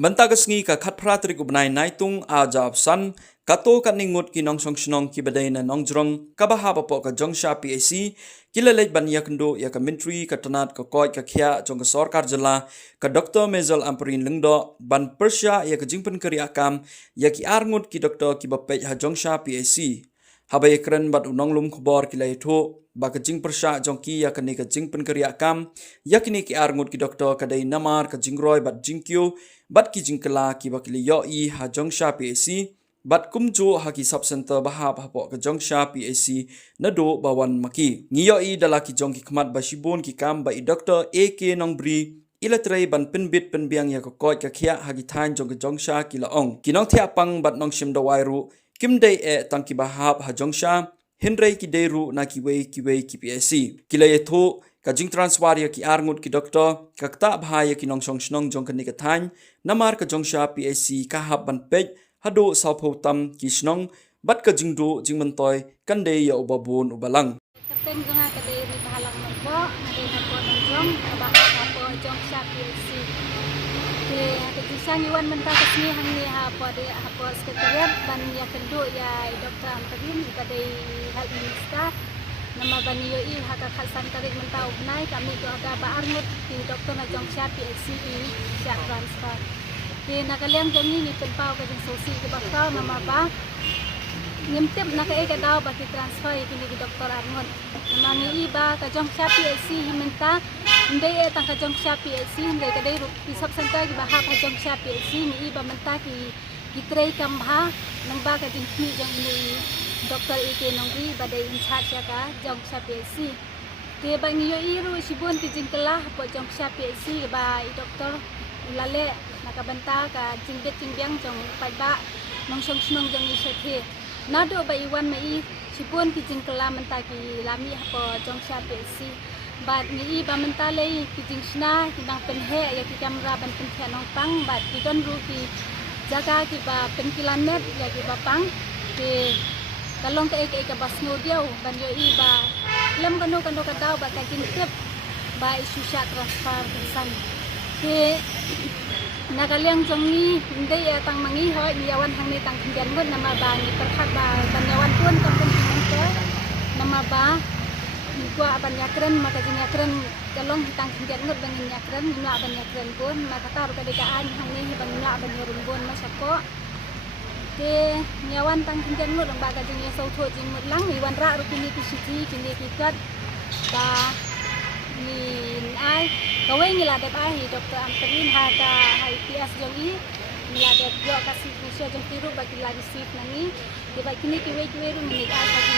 Mentagasngi ka khatpratri kubnai naitung ajab san kato kaningut ki nong song ki badai na nongjrong kabahaba po ka jongsha PAC kilalej ban yakndo ya ka menteri ka tanat ka koi ka khia jong ka sarkar jala ka Dr. Mezal Amperin Lengdo ban persya ya ka jingpen kari akam ya ki arngut ki Dr. ki bapej ha jongsha PAC habai kren bat unong lum khobor ki lai tho ba ka jing persya jong ki ya ka ni ka jingpen kari akam ya kini ki arngut ki Dr. kadai namar ka jingroi bat jingkyo bat ki jingkela ki bakili yoi ha jongsha PAC bat kumjo ha ki sub center bahap hapo ka jongsha PAC nado bawan maki ngiyoi dala ki jong ki khmat ba shibon ki kam ba i Dr. AK Nongbri ilatrei ban penbit penbiang ya ko koi ka khia ha ki than jong ka jongsha ki laong kinong thia pang bat nong shim da wairu kimdei e tang ki bahap ha jongsha henrei ki deru na ki wei ki PAC kilai tho ka jing transfer ya ki arngut ki Dr. kakta bhaya ki nong song snong jong ka ni ka than namar ka jongsha PAC ka hab ban pej hado sapho tam ki snong bat ka jingdo jingmantoy kande ya ubabun ubalang Kerteng jonga kadai ri bahalang merko nadai merko nonjong bahak apa jongsha PAC ke kejisan yuan mentah kesini hangni apa de apa sekretariat ban ya kendo ya Dr. Amperin kadai health minister nama bani yoi haka khasan tarik mentau nai kami tu ada ba arngut di Dr. na jongsha PAC di jak transfer di nakaliang jongi ni penpau ka jing sosi ke bakau nama ba nyemtip nak ka daw ba ki transfer kini di Dr. Arngut nama ni ba ka jongsha PAC himenta ndai tang ka jongsha PAC ndai ka dai ru ki sub center ki ba ha ka jongsha PAC ni ba menta ki trei kam ha nang ba ka jing ki jong ni Dr. AK Nongbri badai in charge ya ka jongsha PAC ke ba ngiyo iru sibun ki jingkelah po jongsha PAC ba i Dr. Ulale nakabanta ka jingbet jingbiang jong pai ba nong song snong jong i sethe nado ba iwan mai sibun ki jingkelah menta ki lami po jongsha PAC ba ni ba menta lei ki jingsna ki nang penhe ya ki kamera ban penhe nong pang ba ki don ru ki jaga ki ba penkilanet ya ki ba pang ke kalong ka ka basno diaw ban yo iba lem kano ka daw ba ka jintip ba isu sya transfer kesan ke nakaliang jongi ndai ya tang mangi hoi niawan hang ni tang kindian ngun nama ba ni perkhat ba banyawan pun ka pentingan nama ba ni kwa banyakren maka jinyakren kalong hitang kindian ngut bangin nyakren nimla banyakren pun maka tar ka dekaan hang ni bangla banyorun pun masako ke nyawan tang kindian ngut ba ka jinya sautho jing mut lang ni wan ra ru kini ki siji kini ki kat ba ni ai kawe ni la dep ai Dr. Amperin ha ka hai PS jongi ni la dep yo ka si nisyo jong tiru bagi la receive nani di ba kini ki we ru ni ai ka ki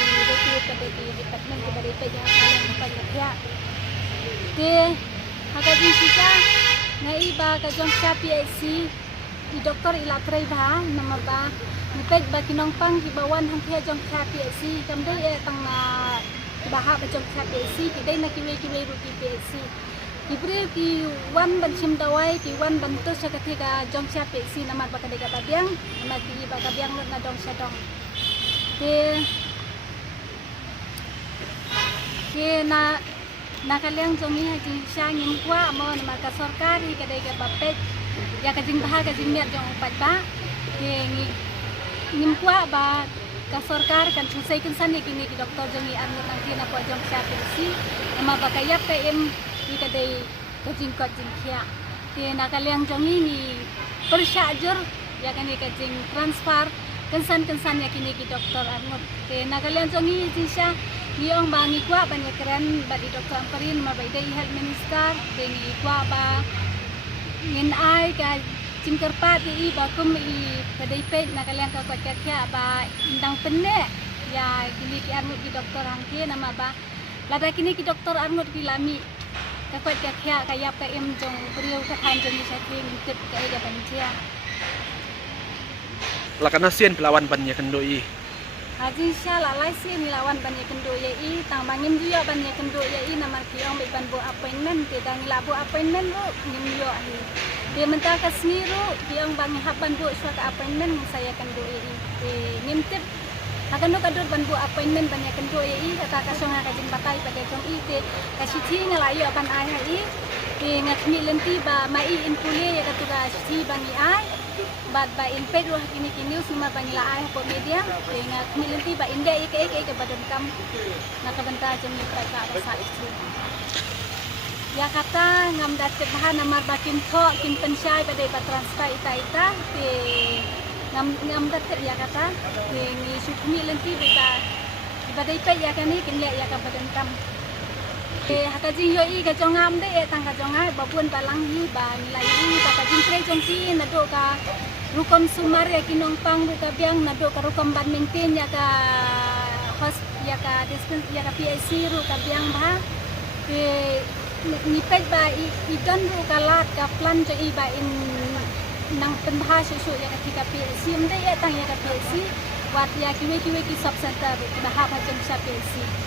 we ka de ki department ki bare pe ja ka pa ja ke ha ka ji sika ngai ba ka jongsha PAC i Dr. Ilatrei ba nama ba nipej ba kinong pang ki bawan hang kia jongsha PAC kamdai tang bahak ba jongsha PAC kidai na kiwe ru ki PAC ibre ki wan ban sim dawai ki wan ban to sa katika jongsha PAC nama ba kadai ka babiang nama ki ba kabiang na jongsha dong ke na kaliang jongi ha jing sya ngim kwa mo nama ka sarkari kadai ka bapej ya ka jing bahag ka jing miat jong pat ba ke ngim kwa ba ka sarkar kan susai kan san kini ki Dr. jongi arngut ang tina po jongsha PAC nama ba kayap ka em ni kadai ka jing kot jing khia ke na kaliang jongi ni persyajer ya kan ka jing transfer kensan ya kini ki Dr. Arngut ke na kaliang jongi jing sya ni ong ba ngi kwa ban ya keren ba di Dr. Amperin ma ba dai health minister de ni kwa ba ngin ai ka cingkerpa ti ba kum i kadai pe na kalian ka kya ba indang penne ya kini ki Arngut ki Dr. Angke nama ba lada kini ki Dr. Arngut ki lami ka kya kaya pa em jong beriau ka than jong sa ki tip ka ida pancia lakana sien pelawan bannya kendoi haji sya la lai sien lawan bannya kendo ye i tang bangin dia bannya kendo ye i nama ki ong ban bo appointment te dang labo appointment ro ngim yo ani dia mentah ka sniru dia ang bang haban bu suatu appointment saya kan do ngimtip kan kadut ban bu appointment ban ya kendo ya i kata ka songa ka jin batai pada jong i te ka siti ngalayo ban ai ha i te ngakmi lenti ba mai in pule ya katu ka siti ban i ai bat ba in pet ruh kini semua ban la ai po media te ngakmi lenti ba inde i ke badan kam nakabanta jam ni ka sa itu ya kata ngam datet bahan namar bakin tho kin pensyai pada ba transfer ita te ngam datet ya kata te ni sukmi lenti ba badai pe ya kan ni kin le ya ka badan kam te haka jing yo i ka jongam de tang ka jongai ba bun balang hi ba nilai i ba ka jing tre jong ki na do ka rukon sumar ya kinong pang bu ka biang na do ka rukon ban maintain ya ka host ya ka distance ya ka PIC ru ka biang ba te ni pe ba i don ru ka lat ka plan jo i ba in nang penbah susu ya ka PIC mde ya tang ya ka PIC wat ya kiwe ki sub center ba ha ba jong sa PIC